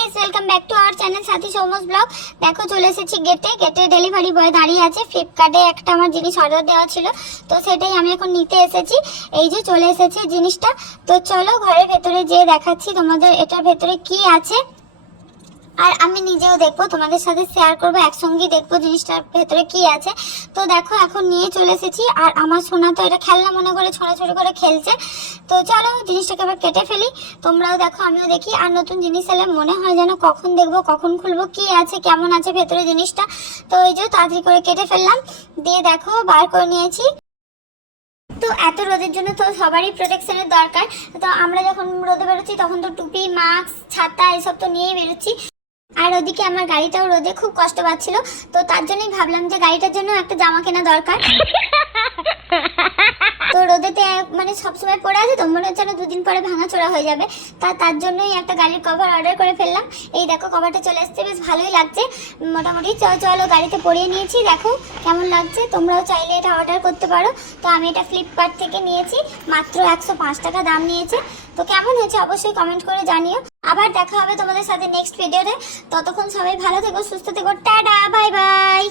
Guys welcome back to our channel Sathi Soumas blog দেখো, চলে এসেছি গেটে গেটে ডেলিভারি বয় দাঁড়িয়ে আছে। ফ্লিপকার্টে একটা আমার জিনিস অর্ডার দেওয়া ছিল। তো সেটাই আমি এখন নিতে এসেছি। এই যে চলে এসেছে জিনিসটা। তো চলো ঘরের ভেতরে যেয়ে দেখাচ্ছি তোমাদের এটার ভেতরে কি আছে। আর আমি নিজেও দেখব, তোমাদের সাথে শেয়ার করব, একসঙ্গেই দেখব জিনিসটার ভেতরে কি আছে। তো দেখো, এখন নিয়ে চলে এসেছি, আর আমার সোনা তো এটা খেলনা মনে করে ছোড়াছড়ি করে খেলছে। তো চলো, জিনিসটাকে আবার কেটে ফেলি। তোমরাও দেখো, আমিও দেখি, আর নতুন জিনিস এলে মনে হয় যেন কখন দেখব, কখন খুলবো, কি আছে, কেমন আছে ভেতরে জিনিসটা। তো এই যে তাড়াতাড়ি করে কেটে ফেললাম, দিয়ে দেখো, বার করে নিয়েছি। তো এত রোদের জন্য তো সবারই প্রোটেকশনের দরকার। তো আমরা যখন রোদে বেরোচ্ছি, তখন তো টুপি মাস্ক ছাতা, এসব তো নিয়েই বেরোচ্ছি। আর ওদিকে আমার গাড়িটাও রোদে খুব কষ্ট পাচ্ছিল, তো তার জন্যই ভাবলাম যে গাড়িটার জন্য একটা জামা কেনা দরকার। তো রোদেতে মানে সবসময় পড়ে আছে তো? মনে হচ্ছে না দুদিন পরে ভাঙা চোরা হয়ে যাবে। তা, তার জন্যই একটা গাড়ির কভার অর্ডার করে ফেললাম। এই দেখো কভারটা চলে এসছে, বেশ ভালোই লাগছে। মোটামুটি চ- চলো গাড়িতে পরিয়ে নিয়েছি। দেখো, কেমন লাগছে? তোমরাও চাইলে এটা অর্ডার করতে পারো। তো আমি এটা ফ্লিপকার্ট থেকে নিয়েছি, মাত্র একশো পাঁচ টাকা দাম নিয়েছে। তো কেমন হয়েছে অবশ্যই কমেন্ট করে জানিও। আবার দেখা হবে তোমাদের সাথে নেক্সট ভিডিওতে ততক্ষণ সবাই ভালো থেকো, সুস্থ থেকো। Tata bye bye